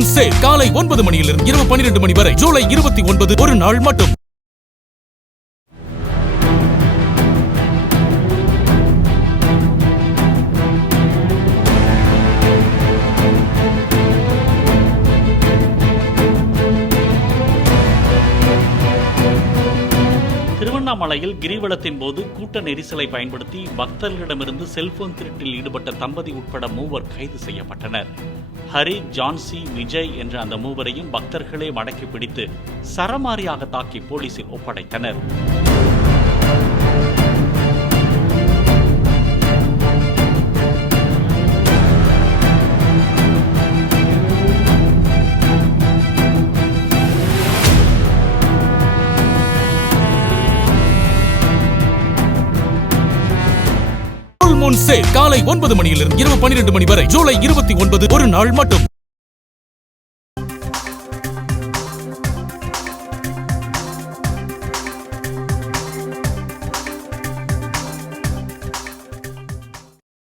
Moon sale காலை 9 மணியிலிருந்து இரவு 12 மணி வரை ஜூலை 29 ஒரு நாள் மட்டும். திருவண்ணாமலையில் கிரிவலத்தின் போது கூட்ட நெரிசலை பயன்படுத்தி பக்தர்களிடமிருந்து செல்போன் திருட்டில் ஈடுபட்ட தம்பதி உட்பட 3 கைது செய்யப்பட்டனர். ஹரி, ஜான்சி, விஜய் என்ற அந்த 3வரையும் பக்தர்களே மடக்கி பிடித்து சரமாரியாக தாக்கி போலீசில் ஒப்படைத்தனர். மூன் சேல் காலை 9 மணியிலிருந்து இரவு 12 மணி வரை ஜூலை 29 ஒரு நாள் மட்டும்.